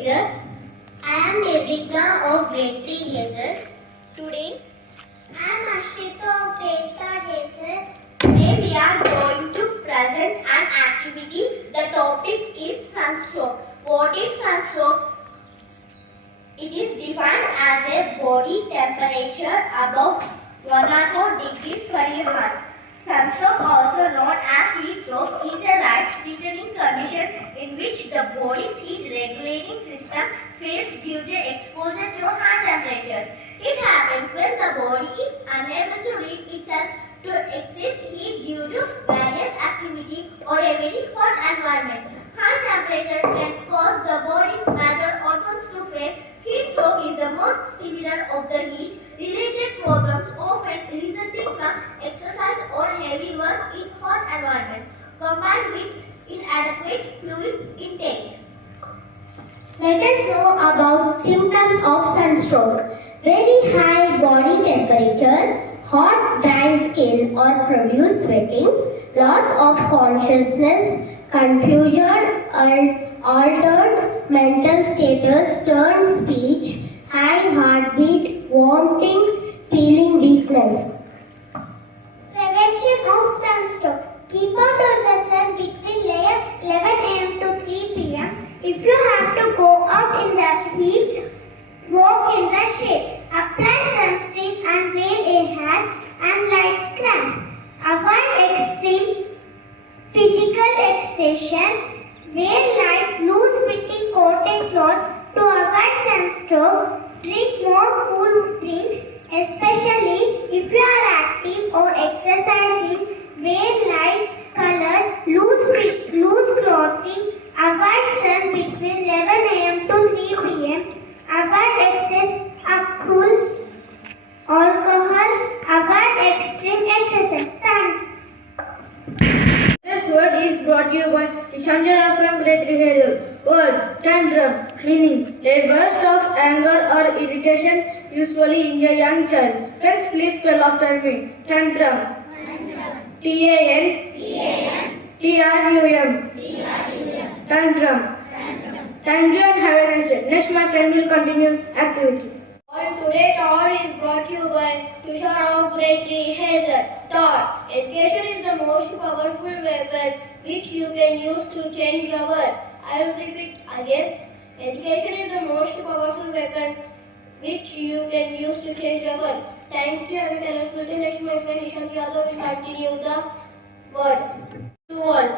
HAZEL. I am Nirvigna of grade 3 HAZEL. Today, I am Ashrita of grade 3 HAZEL. Today we are going to present an activity. The topic is sunstroke. What is sunstroke? It is defined as a body temperature above 104 degrees Fahrenheit. Sunstroke, also known as heat stroke, is a life-threatening condition in which the body's heat-regulating system fails due to exposure to high temperatures. It happens when the body is unable to rid itself to excess heat due to various activity or a very hot environment. High temperature can cause the body's major organs to fail. Heat stroke is the most severe of the heat-related problems, often resulting from exercise or heavy work in hot environments, combined with inadequate fluid intake. Let us know about symptoms of sunstroke. Very high body temperature, hot dry skin or produce sweating, loss of consciousness, confusion or altered mental status, stern speech, high heartbeat, vomitings, feeling weakness. Prevention of sunstroke. Keep out of the sun between 11 am to 3 pm. If you have to go out in the heat, walk in the shade. Apply sunscreen and wear a hat and light lamp. Avoid extreme physical exertion. Wear light, loose-fitting coated clothes to avoid sunstroke. Drink more cool drinks, especially if you are active or exercising. Wear light-colored, loose clothing. Avoid sun between 11 am to 3 pm. Avoid excess alcohol. Avoid extreme exercise. Thanks. This word is brought to you by Sanjana from grade 3 HAZEL. Word tantrum, meaning a burst of anger or irritation, usually in a young child. Friends, please spell after me. Tantrum. T-A-N-T-R-U-M. Tantrum. Thank you and have a nice day. Next, my friend will continue activity. Today, thought is brought to you by Tushar of grade 3 HAZEL. Thought. Education is the most powerful weapon which you can use to change the world. I will repeat again. Education is the most powerful weapon which you can use to change the world. Thank you. Have a wonderful day. Next, my friend Ishan Yadav will continue the word. To all.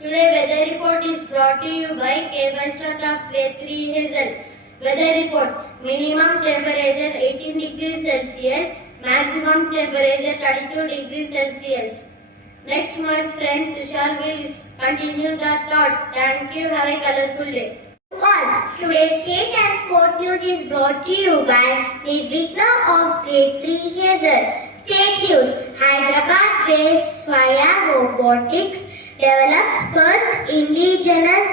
Today, weather report is brought to you by K. Bharat of grade 3 HAZEL. Weather report. Minimum temperature 18 degrees Celsius. Maximum temperature 32 degrees Celsius. Next, my friend Tushar will continue the thought. Thank you. Have a colorful day. All. Today's state and sport news is brought to you by Nirvigna of grade 3 HAZEL. State news. Hyderabad-based Swaya Robotics develops first indigenous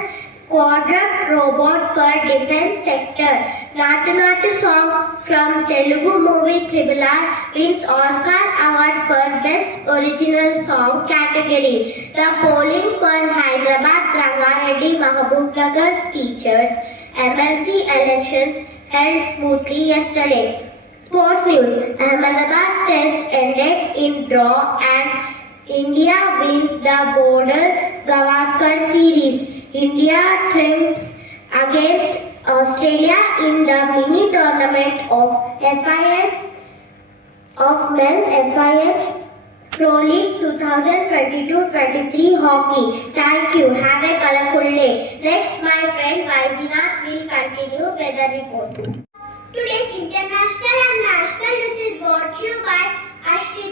quadruped robot for defense sector. Natu Natu song from Telugu movie Triple R wins Oscar Award for Best Original Song category. The polling for Hyderabad Rangareddy Mahabub Nagar's teachers MLC elections held smoothly yesterday. Sport news. Ahmedabad test ended in draw and India wins the Border Gavaskar series. India triumphs against Australia in the mini tournament of men's FIH Pro League 2022-23 hockey. Thank you. Have a colorful day. Next, my friend Vaisinath will continue weather report. Today's international and national news is brought to you by Ashrita